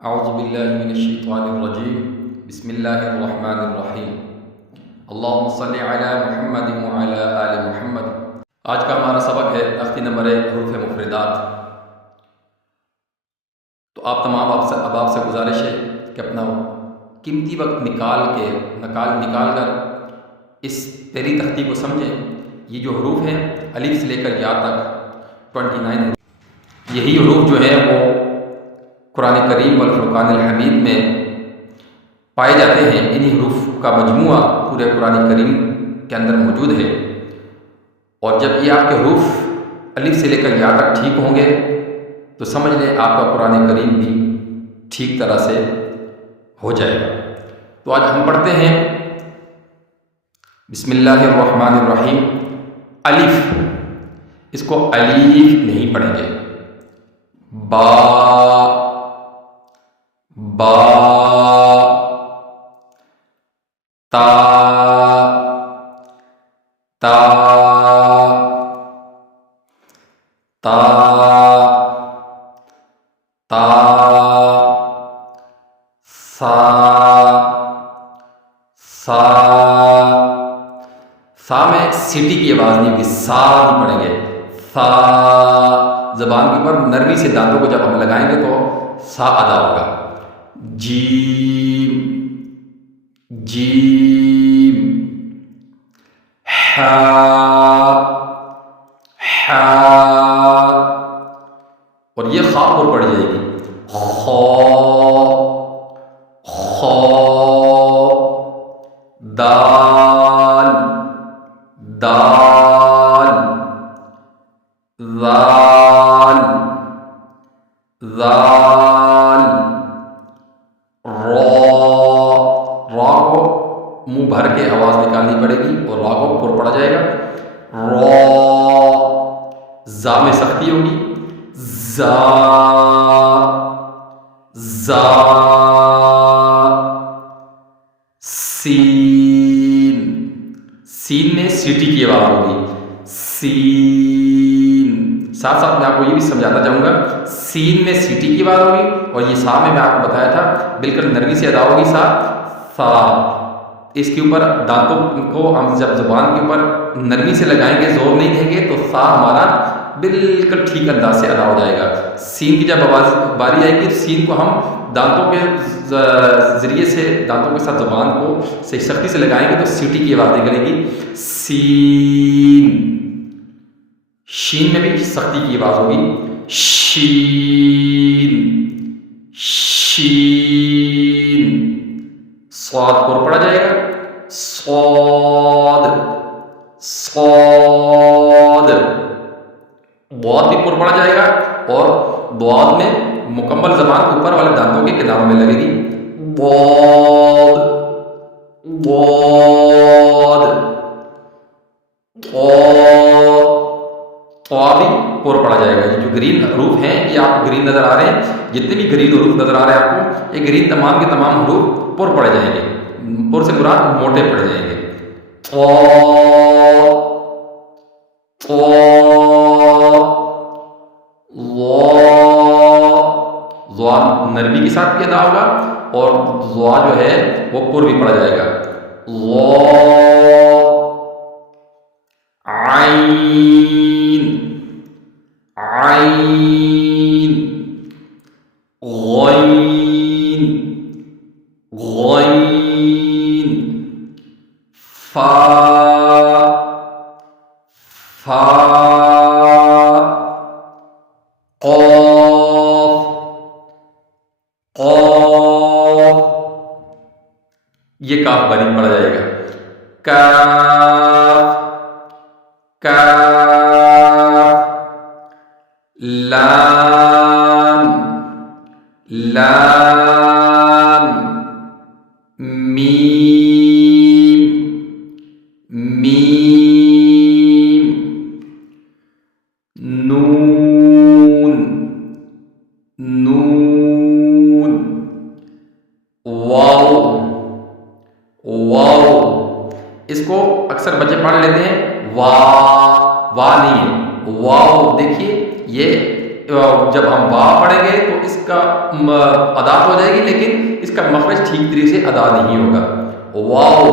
اعوذ باللہ من الشیطان الرجیم بسم اللہ الرحمن الرحیم اللہم صلی علی محمد وعلی آل محمد۔ آج کا ہمارا سبق ہے تختی نمبر 1 حروف مفردات۔ تو آپ تمام آپ سے گزارش ہے کہ اپنا قیمتی وقت نکال کر اس پہلی تختی کو سمجھیں۔ یہ جو حروف ہیں الف سے لے کر یا تک 29 حروف، یہی حروف جو ہیں وہ قرآن کریم والفرقان الحمید میں پائے جاتے ہیں۔ انہی حروف کا مجموعہ پورے قرآن کریم کے اندر موجود ہے، اور جب یہ آپ کے حروف الف سے لے کر یا تک ٹھیک ہوں گے تو سمجھ لیں آپ کا قرآن کریم بھی ٹھیک طرح سے ہو جائے گا۔ تو آج ہم پڑھتے ہیں بسم اللہ الرحمن الرحیم۔ الف، اس کو الیف نہیں پڑھیں گے، با تا تا تا تا سا میں سیٹی کی آواز نہیں ہوگی، سا نہیں پڑھیں گے۔ سا زبان کے اوپر نرمی سے دانتوں کو جب ہم لگائیں گے تو سا ادا ہوگا۔ جیم جیم، ہا ہا، اور یہ خا پر پڑ جائے گی، خا خا، دال دال، ذال ذال، را کو منہ بھر کے آواز نکالنی پڑے گی اور را کو پر پڑا جائے گا۔ را، زا میں سختی ہوگی، زا زا، سین، سین میں سیٹی کی آواز ہوگی، سین۔ ساتھ ساتھ میں آپ کو یہ بھی سمجھاتا جاؤں گا، سین میں سیٹی کی آواز ہوگی، اور یہ سا میں آپ کو بتایا تھا بالکل نرمی سے ادا ہوگی، سا سا۔ اس کے اوپر دانتوں کو ہم جب زبان کے اوپر نرمی سے لگائیں گے، زور نہیں دیں گے، تو سا ہمارا بالکل ٹھیک انداز سے ادا ہو جائے گا۔ سین کی جب آواز باری آئے گی تو سین کو ہم دانتوں کے ذریعے سے، دانتوں کے ساتھ زبان کو صحیح سختی سے لگائیں گے تو سیٹی کی آواز نکلے گی، سین۔ شین میں بھی سختی کی آواز ہوگی، شین شین۔ صاد پر پڑا جائے گا، صاد صاد۔ ضاد بھی پر پڑا جائے گا، اور ضاد میں مکمل زبان اوپر والے دانتوں کے کناروں میں لگے گی، ضاد ضاد بھی پر پڑا جائے گا۔ یہ جو گرین حروف ہیں، یہ آپ کو گرین نظر آ رہے ہیں، جتنے بھی گرین حروف نظر آ رہے ہیں آپ کو، یہ گرین تمام کے تمام حروف پر پڑے جائیں گے، پر سے مراد موٹے پڑ جائیں گے۔ ضاد نرمی کے ساتھ بھی ادا ہوگا، اور ضاد جو ہے وہ پر بھی پڑا جائے گا۔ عین عین، غین غین، فا فا، قاف قاف، یہ کاف باریک پڑا جائے گا، کاف کاف، لام لام، میم میم، نون نون، واو واو۔ اس کو اکثر بچے پڑھ لیتے ہیں وا، وا نہیں ہے، واو۔ دیکھیے یہ جب ہم وا پڑھیں گے تو اس کا ادا ہو جائے گی، لیکن اس کا مخرج ٹھیک طریقے سے ادا نہیں ہوگا. واو،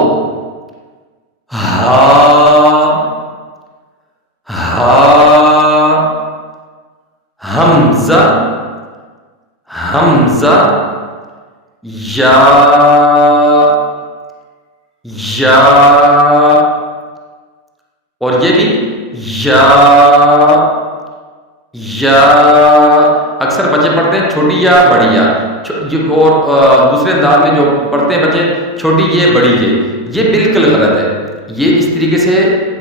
ہا، ہا، حمزہ، حمزہ، یا، یا، اور یہ بھی یا، یا. اکثر بچے پڑھتے ہیں چھوٹی یا بڑی یا، اور دوسرے انداز میں جو پڑھتے ہیں بچے چھوٹی یہ بڑی یہ بالکل غلط ہے. یہ اس طریقے سے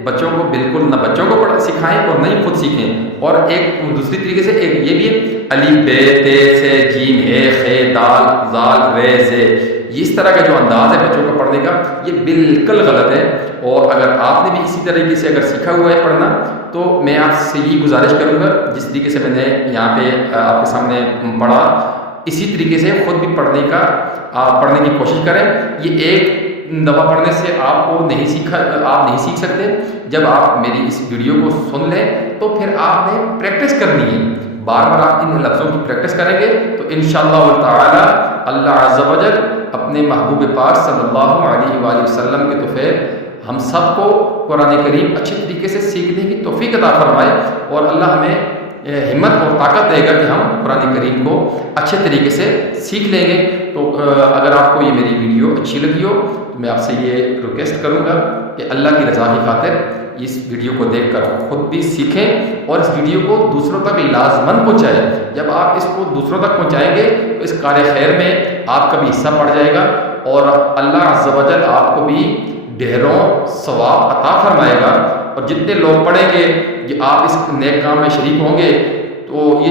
بچوں کو بالکل نہ بچوں کو سکھائیں اور نہ ہی خود سیکھیں. اور ایک دوسری طریقے سے ایک یہ بھی ہے الف ب ت س جیم ہ خ دال ذال ر سے، اس طرح کا جو انداز ہے بچوں کو پڑھنے کا یہ بالکل غلط ہے. اور اگر آپ نے بھی اسی طریقے سے اگر سیکھا ہوا ہے پڑھنا تو میں آپ سے یہ گزارش کروں گا جس طریقے سے میں نے یہاں پہ آپ کے سامنے پڑھا اسی طریقے سے خود بھی پڑھنے کی کوشش کریں. یہ ایک دفعہ پڑھنے سے آپ نہیں سیکھ سکتے. جب آپ میری اس ویڈیو کو سن لیں تو پھر آپ نے پریکٹس کرنی ہے. بار بار آپ ان لفظوں کی پریکٹس کریں گے تو انشاءاللہ تعالی اللہ عز و جل اپنے محبوب پاک صلی اللہ علیہ وآلہ وسلم کے توفیق ہم سب کو قرآن کریم اچھے طریقے سے سیکھنے کی توفیق عطا فرمائے، اور اللہ ہمیں ہمت اور طاقت دے گا کہ ہم قرآن کریم کو اچھے طریقے سے سیکھ لیں گے. تو اگر آپ کو یہ میری ویڈیو اچھی لگی ہو تو میں آپ سے یہ ریکویسٹ کروں گا کہ اللہ کی رضا کی خاطر اس ویڈیو کو دیکھ کر خود بھی سیکھیں اور اس ویڈیو کو دوسروں تک لازماً پہنچائیں. جب آپ اس کو دوسروں تک پہنچائیں گے تو اس کار خیر میں آپ کا بھی حصہ پڑ جائے گا، اور اللہ عز و جل آپ کو بھی ڈھیروں ثواب عطا فرمائے گا. اور جتنے لوگ پڑھیں گے یہ آپ اس نیک کام میں شریک ہوں گے تو یہ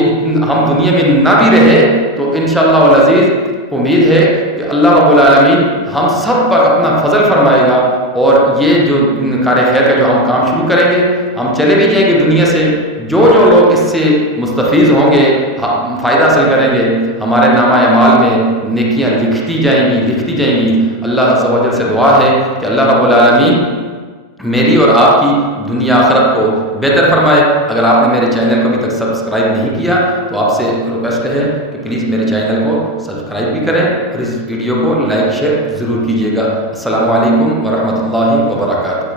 ہم دنیا میں نہ بھی رہے تو انشاءاللہ العزیز امید ہے کہ اللہ رب العالمین ہم سب پر اپنا فضل فرمائے گا. اور یہ جو کار خیر کا جو ہم کام شروع کریں گے ہم چلے بھی جائیں گے دنیا سے، جو لوگ اس سے مستفیض ہوں گے فائدہ حاصل کریں گے ہمارے نامہ اعمال میں نیکیاں لکھتی جائیں گی. اللہ عز و جل سے دعا ہے کہ اللہ رب العالمین میری اور آپ کی دنیا آخرت کو بہتر فرمائے. اگر آپ نے میرے چینل کو ابھی تک سبسکرائب نہیں کیا تو آپ سے ریکویسٹ ہے کہ پلیز میرے چینل کو سبسکرائب بھی کریں اور اس ویڈیو کو لائک شیئر ضرور کیجیے گا. السلام علیکم ورحمۃ اللہ وبرکاتہ.